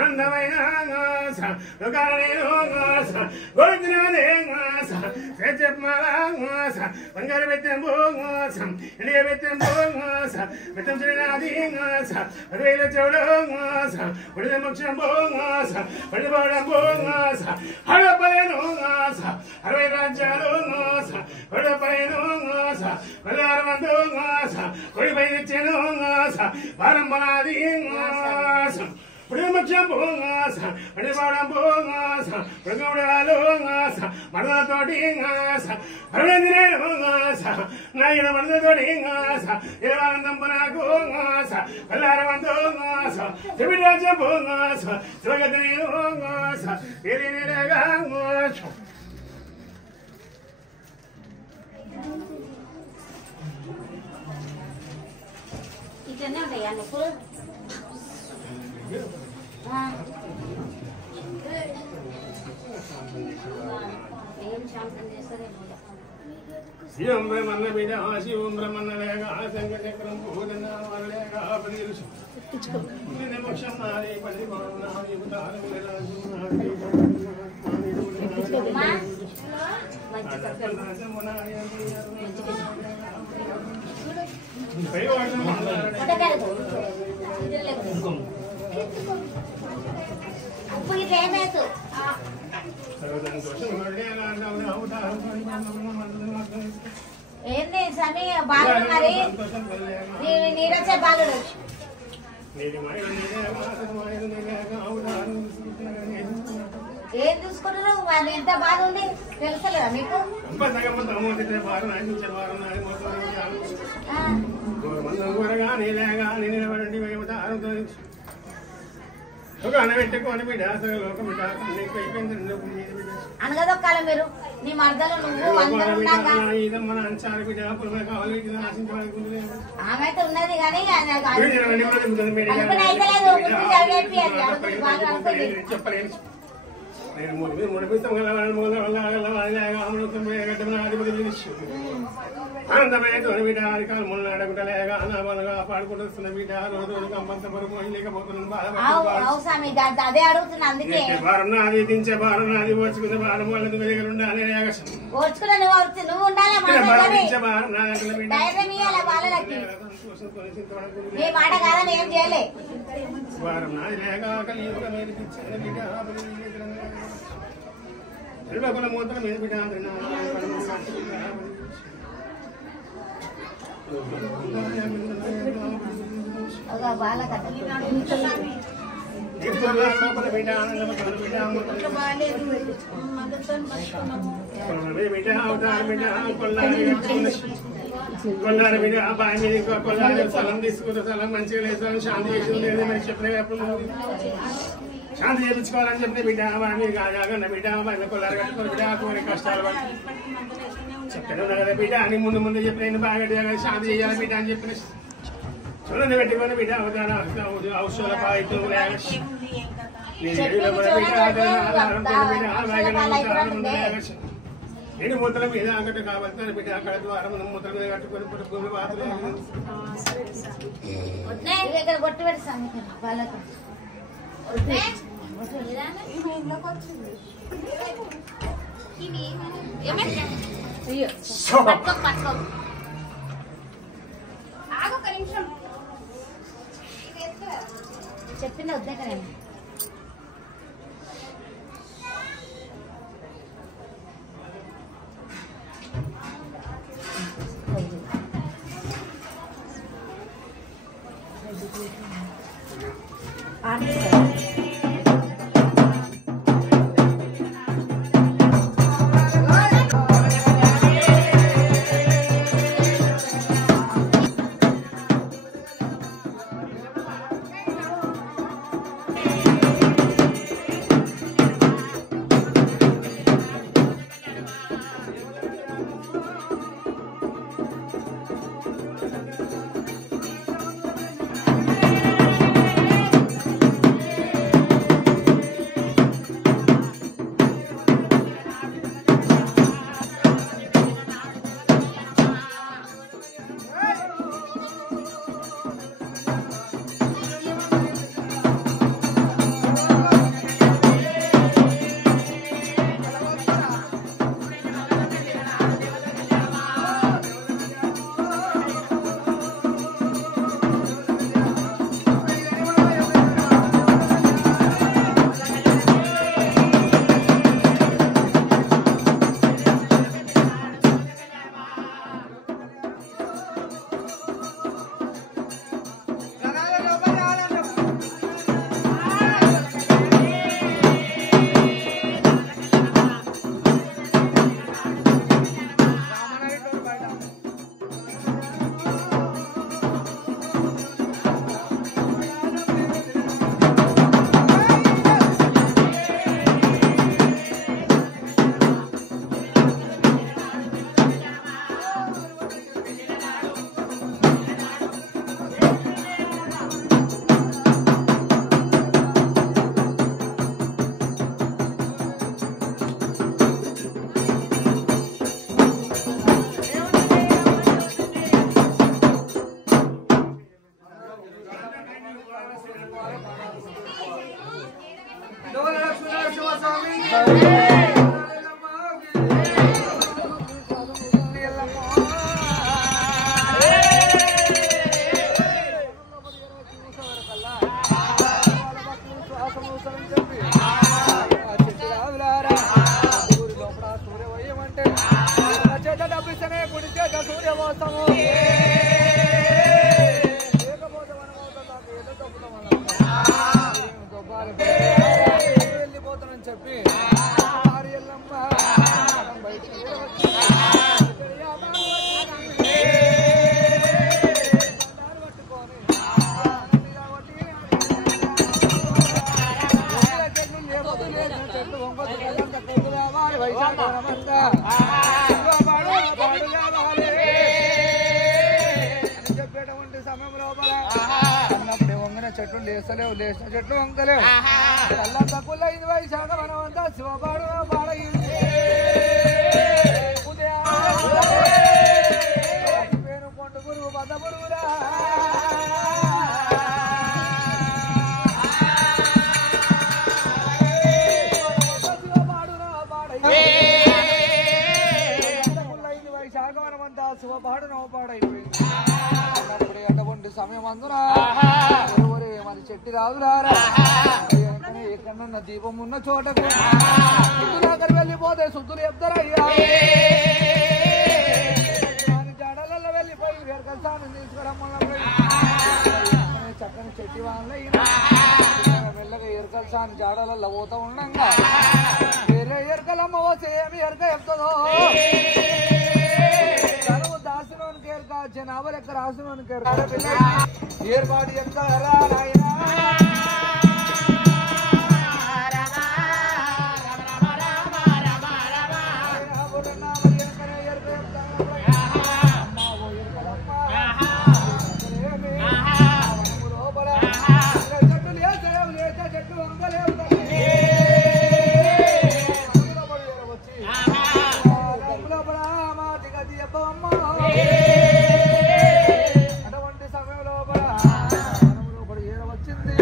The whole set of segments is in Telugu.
అందమైన బంగారు బెత్తం బోసం ఇండియా బెత్తం బోసం బెత్తం శ్రీనాథి పదివేల చౌడ పడిద మోక్షం బోస పడిపోవడం బోస హడపలేను అరవై రాజ్యాలు హడపలేను పదహారు మంది కొడిపై తెచ్చాను వారం బలాది మోక్షం బోస పడిపోవడం బోస పడిగౌడాలు మరణతోటి నాయన మరణతోటి ఇరవానందంపు నాకు పల్లారవంతో శివరాజ్యం బోస శివగతి తెలియగా ఇట్లనే ఉంటాయా నీకు ఏం శాంతం చేస్తారేమో శివం బ్రహ్మన్న బిడ్డ శివం బ్రహ్మన్న లేక శంకర చక్రం భూదన లేక ప్రతిరుషు మోక్షం నాది పది నాది ఏంది సమీ బాలుడు మరి నీరచ్చే బాలుడు ఏం చూసుకుంటున్నావు వాళ్ళు ఎంత బాధ ఉంది తెలుసలేదా మీకు అనగదొక్కాల మీరు నీ మర్దలు నువ్వు అందరూ ఆమె అయితే ఉన్నది కానీ చెప్పలేదు ఆనందమైన బిడ్డ అరికాలు మున్నాడగుటలేగా అనామలుగా పాడుకుంటున్న బిడ్డ రోజు కంపంత వరకు అదే అడుగుతున్నా అందుకే భారం నాది దించే భారం నాది ఓర్చుకునే భారం వాళ్ళకి దగ్గర ఉండాలి ఓర్చుకున్నా నువ్వు ఉండాలి వాళ్ళకి నీ మాట కాదని ఏం చేయలే భారం నాది లేక కలియుగ నేర్పించే బిడ్డ కుల మూత్రం మీద బిడ్డ కొల్లారి మీద అబ్బాయి మీద కొల్లారి స్థలం తీసుకుంటే స్థలం మంచిగా లేదు శాంతి చేసి చెప్పినప్పుడు శాంతి చేయించుకోవాలని చెప్పిన బిడ్డ అబ్బాయి మీద కాజాగన్న బిడ్డ అబ్బాయి కొల్లారి కట్టుకుని బిడ్డ కొన్ని కష్టాలు పడి చెప్పాను కదా బిడ్డ అని ముందు ముందు చెప్పిన బాగా శాంతి చేయాలి బిడ్డ అని చెప్పిన చూడండి పెట్టుకొని బిడ్డ ఔషధ పాయితులు నేను మూతల మీద అంగట కావాలి బిడ్డ అక్కడ ద్వారా మూతల మీద కట్టుకొని భూమి కొట్టు పెడతాను వాళ్ళకు చెప్పింది వద్దే కదా వెళ్ళిపోతానని చెప్పి చెప్పేటువంటి సమయం లోపల అన్నప్పుడే వంగిన చెట్లు లేస్తలేవు, లేచిన చెట్లు వంకలేవు. అల్లా తక్కువ 5 వైశాఖ మనమంతా శివపాడు పాడగింది పేరు కొండ గురువు బద్ద గురువురా శివపాడు నవపాడైపోయింది. అన్నప్పుడే అటువంటి సమయం అందున మరి చెట్టి రాదురారా ఎక్కడన్నా దీపం ఉన్న చోటకు అక్కడికి వెళ్ళిపోతే శుద్ధులు చెప్తారయ్యా. జడలలో వెళ్ళిపోయి వేరకల్సాన్ని తీసుకురమ్మన్నప్పుడు చక్కని చెట్టి వాళ్ళ మెల్లగా ఎరకల్సాన్ని జాడలలో పోతా ఉండంగా వేరే ఎరకలమ్మ పోతే ఏమి ఎరక చెప్తుందో దాసినోనికి ఎరక జనాభా ఎక్కడ రాసినోనికి ఎరక ఏర్పాటు చెప్తారా నాయనా అటువంటి సమయంలో వచ్చింది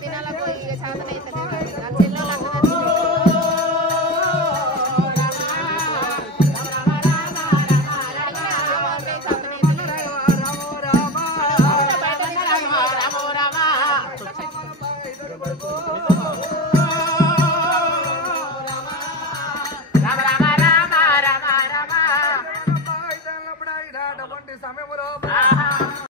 తినాల పోయి శాతం అయితే